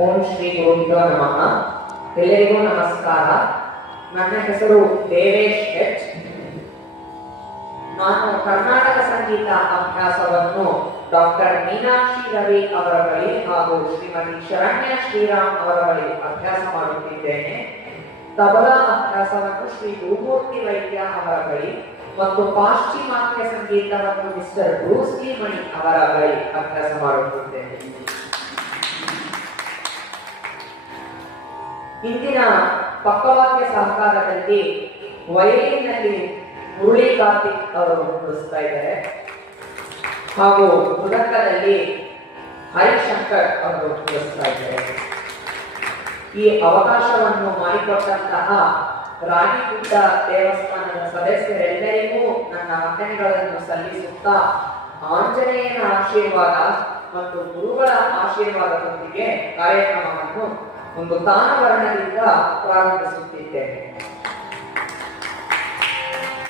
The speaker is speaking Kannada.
ಓಂ ಶ್ರೀ ಗುರುಭ್ಯೋ ನಮಃ. ಎಲ್ಲರಿಗೂ ನಮಸ್ಕಾರ. ನನ್ನ ಹೆಸರು ದೇವೇಶ್ ಎಚ್. ನಾನು ಕರ್ನಾಟಕ ಸಂಗೀತ ಅಭ್ಯಾಸವನ್ನು ಡಾಕ್ಟರ್ ಮೀನಾಕ್ಷಿ ರವಿ ಅವರ ಬಳಿ ಹಾಗೂ ಶ್ರೀಮತಿ ಶರಣ್ಯ ಶ್ರೀರಾಮ್ ಅವರ ಬಳಿ ಅಭ್ಯಾಸ ಮಾಡುತ್ತಿದ್ದೇನೆ. ತಬಲಾ ಅಭ್ಯಾಸವನ್ನು ಶ್ರೀ ಗುರುಮೂರ್ತಿ ವೈದ್ಯ ಅವರ ಬಳಿ ಮತ್ತು ಪಾಶ್ಚಿಮಾತ್ಯ ಸಂಗೀತವನ್ನು ಮಿಸ್ಟರ್ ಬ್ರೂಸ್ ಲಿ ಮಣಿ ಅವರ ಬಳಿ ಅಭ್ಯಾಸ ಮಾಡುತ್ತಿದ್ದೇನೆ. ಇಂದಿನ ಪಕ್ಕವಾದ್ಯ ಸಹಕಾರದಲ್ಲಿ ವಯಲಿನ್ನಲ್ಲಿ ಮುರಳಿ ಕಾರ್ತಿಕ್ ಅವರು ನುಡಿಸ್ತಾ ಇದ್ದಾರೆ ಹಾಗೂ ಮೃದಂಗದಲ್ಲಿ ಹರಿಶಂಕರ್ ಅವರು ನುಡಿಸ್ತಾ ಇದ್ದಾರೆ. ಈ ಅವಕಾಶವನ್ನು ಮಾಡಿಕೊಟ್ಟಂತಹ ರಾಗಿಗುಡ್ಡ ದೇವಸ್ಥಾನದ ಸದಸ್ಯರೆಲ್ಲರಿಗೂ ನನ್ನ ವಂದನೆಗಳನ್ನು ಸಲ್ಲಿಸುತ್ತಾ ಆಂಜನೇಯನ ಆಶೀರ್ವಾದ ಮತ್ತು ಗುರುಗಳ ಆಶೀರ್ವಾದದೊಂದಿಗೆ ಕಾರ್ಯಕ್ರಮವನ್ನು ಒಂದು ತಾನವರ್ಣದಿಂದ ಪ್ರಾರಂಭಿಸುತ್ತಿದ್ದೇನೆ.